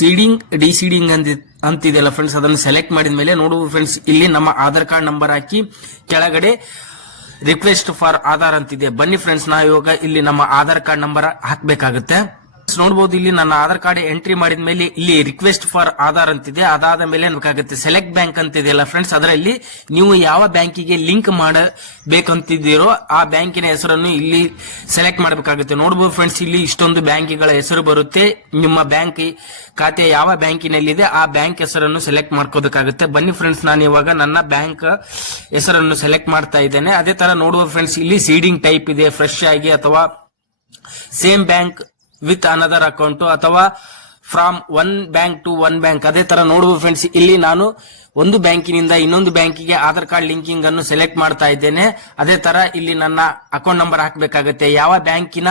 Seeding ಡಿಸೀಡಿಂಗ್ ಅಂತ ಅಂತಿದೆಯಲ್ಲ friends ಅದನ್ನು select ಮಾಡಿದ ಮೇಲೆ ನೋಡುವ ಫ್ರೆಂಡ್ಸ್ ಇಲ್ಲಿ ನಮ್ಮ ಆಧಾರ್ ಕಾರ್ಡ್ ನಂಬರ್ ಹಾಕಿ ಕೆಳಗಡೆ ರಿಕ್ವೆಸ್ಟ್ ಫಾರ್ ಆಧಾರ್ ಅಂತಿದೆ. ಬನ್ನಿ ಫ್ರೆಂಡ್ಸ್ ನಾವು ಇವಾಗ ಇಲ್ಲಿ ನಮ್ಮ ಆಧಾರ್ ಕಾರ್ಡ್ ನಂಬರ್ ಹಾಕ್ಬೇಕಾಗುತ್ತೆ. ನೋಡಬಹುದು ಇಲ್ಲಿ ನನ್ನ ಆಧಾರ್ ಕಾರ್ಡ್ ಎಂಟ್ರಿ ಮಾಡಿದ ಮೇಲೆ ಇಲ್ಲಿ ರಿಕ್ವೆಸ್ಟ್ ಫಾರ್ ಆಧಾರ್ ಅಂತಿದೆ. ಅದಾದ ಮೇಲೆ ಏನ್ಬೇಕಾಗುತ್ತೆ? ಸೆಲೆಕ್ಟ್ ಬ್ಯಾಂಕ್ ಅಂತಿದೆಯಲ್ಲ ಫ್ರೆಂಡ್ಸ್ ಅದರಲ್ಲಿ ನೀವು ಯಾವ ಬ್ಯಾಂಕಿಗೆ ಲಿಂಕ್ ಮಾಡಬೇಕಂತಿದ್ದೀರೋ ಆ ಬ್ಯಾಂಕಿನ ಹೆಸರನ್ನು ಇಲ್ಲಿ ಸೆಲೆಕ್ಟ್ ಮಾಡಬೇಕಾಗುತ್ತೆ. ನೋಡಬಹುದು ಫ್ರೆಂಡ್ಸ್ ಇಲ್ಲಿ ಇಷ್ಟೊಂದು ಬ್ಯಾಂಕ್ಗಳ ಹೆಸರು ಬರುತ್ತೆ. ನಿಮ್ಮ ಬ್ಯಾಂಕ್ ಖಾತೆ ಯಾವ ಬ್ಯಾಂಕಿನಲ್ಲಿದೆ ಆ ಬ್ಯಾಂಕ್ ಹೆಸರನ್ನು ಸೆಲೆಕ್ಟ್ ಮಾಡ್ಕೋಬೇಕಾಗುತ್ತೆ. ಬನ್ನಿ ಫ್ರೆಂಡ್ಸ್ ನಾನು ಇವಾಗ ನನ್ನ ಬ್ಯಾಂಕ್ ಹೆಸರನ್ನು ಸೆಲೆಕ್ಟ್ ಮಾಡ್ತಾ ಇದ್ದೇನೆ. ಅದೇ ತರ ನೋಡುವ ಫ್ರೆಂಡ್ಸ್ ಇಲ್ಲಿ ಸೀಡಿಂಗ್ ಟೈಪ್ ಇದೆ ಫ್ರೆಶ್ ಆಗಿ ಅಥವಾ same bank with another account ಅಥವಾ from one bank to one bank ಅದೇ ತರ ನೋಡಬಹುದು ಫ್ರೆಂಡ್ಸ್ ಇಲ್ಲಿ ನಾನು ಒಂದು ಬ್ಯಾಂಕಿನಿಂದ ಇನ್ನೊಂದು ಬ್ಯಾಂಕಿಗೆ ಆಧಾರ್ ಕಾರ್ಡ್ ಲಿಂಕಿಂಗ್ ಅನ್ನು ಸೆಲೆಕ್ಟ್ ಮಾಡ್ತಾ ಇದ್ದೇನೆ. ಅದೇ ತರ ಇಲ್ಲಿ ನನ್ನ ಅಕೌಂಟ್ ನಂಬರ್ ಹಾಕಬೇಕಾಗುತ್ತೆ. ಯಾವ ಬ್ಯಾಂಕಿನ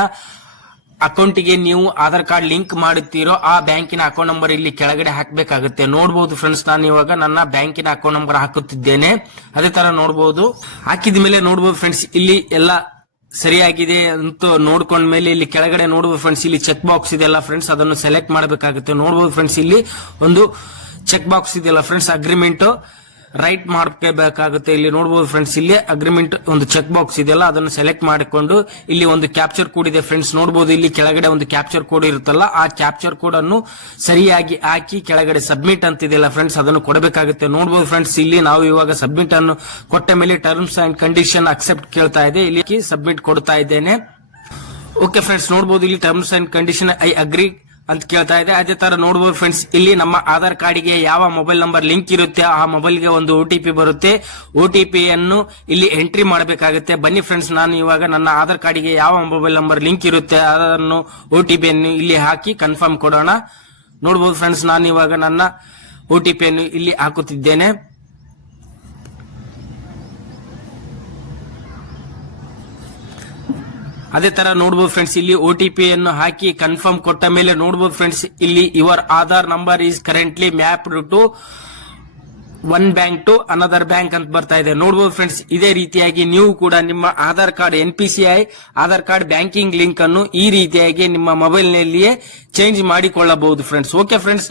ಅಕೌಂಟಿಗೆ ನೀವು ಆಧಾರ್ ಕಾರ್ಡ್ ಲಿಂಕ್ ಮಾಡುತ್ತೀರೋ ಆ ಬ್ಯಾಂಕಿನ ಅಕೌಂಟ್ ನಂಬರ್ ಇಲ್ಲಿ ಕೆಳಗಡೆ ಹಾಕಬೇಕಾಗುತ್ತೆ. ನೋಡಬಹುದು ಫ್ರೆಂಡ್ಸ್ ನಾನು ಇವಾಗ ನನ್ನ ಬ್ಯಾಂಕಿನ ಅಕೌಂಟ್ ನಂಬರ್ ಹಾಕುತ್ತಿದ್ದೇನೆ. ಅದೇ ತರ ನೋಡಬಹುದು ಹಾಕಿದ ಮೇಲೆ ನೋಡಬಹುದು ಫ್ರೆಂಡ್ಸ್ ಇಲ್ಲಿ ಎಲ್ಲ ಸರಿಯಾಗಿದೆ ಅಂತ ನೋಡ್ಕೊಂಡ ಮೇಲೆ ಇಲ್ಲಿ ಕೆಳಗಡೆ ನೋಡಬಹುದು ಫ್ರೆಂಡ್ಸ್ ಇಲ್ಲಿ ಚೆಕ್ ಬಾಕ್ಸ್ ಇದೆಲ್ಲ ಫ್ರೆಂಡ್ಸ್ ಅದನ್ನು ಸೆಲೆಕ್ಟ್ ಮಾಡಬೇಕಾಗುತ್ತೆ. ನೋಡಬಹುದು ಫ್ರೆಂಡ್ಸ್ ಇಲ್ಲಿ ಒಂದು ಚೆಕ್ ಬಾಕ್ಸ್ ಇದೆಯಲ್ಲ ಫ್ರೆಂಡ್ಸ್ ಅಗ್ರಿಮೆಂಟ್ ರೈಟ್ ಮಾಡಬೇಕಾಗುತ್ತೆ ಇಲ್ಲಿ ನೋಡಬಹುದು ಫ್ರೆಂಡ್ಸ್ ಇಲ್ಲಿ ಅಗ್ರಿಮೆಂಟ್ ಒಂದು ಚೆಕ್ ಬಾಕ್ಸ್ ಇದೆಯಲ್ಲ, ಅದನ್ನು ಸೆಲೆಕ್ಟ್ ಮಾಡಿಕೊಂಡು ಇಲ್ಲಿ ಒಂದು ಕ್ಯಾಪ್ಚರ್ ಕೋಡ್ ಇದೆ ಫ್ರೆಂಡ್ಸ್ ನೋಡಬಹುದು ಇಲ್ಲಿ ಕೆಳಗಡೆ ಒಂದು ಕ್ಯಾಪ್ಚರ್ ಕೋಡ್ ಇರುತ್ತಲ್ಲ, ಆ ಕ್ಯಾಪ್ಚರ್ ಕೋಡ್ ಅನ್ನು ಸರಿಯಾಗಿ ಹಾಕಿ ಕೆಳಗಡೆ ಸಬ್ಮಿಟ್ ಅಂತಿದೆಯಲ್ಲ ಫ್ರೆಂಡ್ಸ್ ಅದನ್ನು ಕೊಡಬೇಕಾಗುತ್ತೆ. ನೋಡಬಹುದು ಫ್ರೆಂಡ್ಸ್ ಇಲ್ಲಿ ನಾವು ಇವಾಗ ಸಬ್ಮಿಟ್ ಅನ್ನು ಕೊಟ್ಟ ಮೇಲೆ ಟರ್ಮ್ಸ್ ಅಂಡ್ ಕಂಡೀಷನ್ ಅಕ್ಸೆಪ್ಟ್ ಕೇಳ್ತಾ ಇದೆ. ಇಲ್ಲಿ ಸಬ್ಮಿಟ್ ಕೊಡ್ತಾ ಇದ್ದೇನೆ. ಓಕೆ ಫ್ರೆಂಡ್ಸ್ ನೋಡಬಹುದು ಇಲ್ಲಿ terms and condition I agree ಅಂತ ಕೇಳ್ತಾ ಇದೆ. ಅದೇ ತರ ನೋಡಬಹುದು ಫ್ರೆಂಡ್ಸ್ ಇಲ್ಲಿ ನಮ್ಮ ಆಧಾರ್ ಕಾರ್ಡಿಗೆ ಯಾವ ಮೊಬೈಲ್ ನಂಬರ್ ಲಿಂಕ್ ಇರುತ್ತೆ, ಆ ಮೊಬೈಲ್ಗೆ ಒಂದು ಒ ಟಿ ಪಿ ಬರುತ್ತೆ. ಒ ಟಿ ಪಿ ಅನ್ನು ಇಲ್ಲಿ ಎಂಟ್ರಿ ಮಾಡಬೇಕಾಗುತ್ತೆ. ಬನ್ನಿ ಫ್ರೆಂಡ್ಸ್ ನಾನು ಇವಾಗ ನನ್ನ ಆಧಾರ್ ಕಾರ್ಡಿಗೆ ಯಾವ ಮೊಬೈಲ್ ನಂಬರ್ ಲಿಂಕ್ ಇರುತ್ತೆ, ಅದನ್ನು ಒ ಟಿ ಪಿಯನ್ನು ಇಲ್ಲಿ ಹಾಕಿ ಕನ್ಫರ್ಮ್ ಕೊಡೋಣ. ನೋಡಬಹುದು ಫ್ರೆಂಡ್ಸ್ ನಾನು ಇವಾಗ ನನ್ನ ಒ ಟಿ ಪಿಯನ್ನು ಇಲ್ಲಿ ಹಾಕುತ್ತಿದ್ದೇನೆ. ಅದೇ ತರ ನೋಡಬಹುದು ಫ್ರೆಂಡ್ಸ್ ಇಲ್ಲಿ ಒ ಟಿ ಪಿ ಅನ್ನು ಹಾಕಿ ಕನ್ಫರ್ಮ್ ಕೊಟ್ಟ ಮೇಲೆ ನೋಡಬಹುದು ಫ್ರೆಂಡ್ಸ್ ಇಲ್ಲಿ your Aadhaar number is currently mapped to one bank to another bank ಅಂತ ಬರ್ತಾ ಇದೆ. ನೋಡಬಹುದು ಫ್ರೆಂಡ್ಸ್ ಇದೇ ರೀತಿಯಾಗಿ ನೀವು ಕೂಡ ನಿಮ್ಮ Aadhaar card N P C I Aadhaar card banking link ಅನ್ನು ಈ ರೀತಿಯಾಗಿ ನಿಮ್ಮ ಮೊಬೈಲ್ ನಲ್ಲಿಯೇ ಚೇಂಜ್ ಮಾಡಿಕೊಳ್ಳಬಹುದು ಫ್ರೆಂಡ್ಸ್ ಓಕೆ ಫ್ರೆಂಡ್ಸ್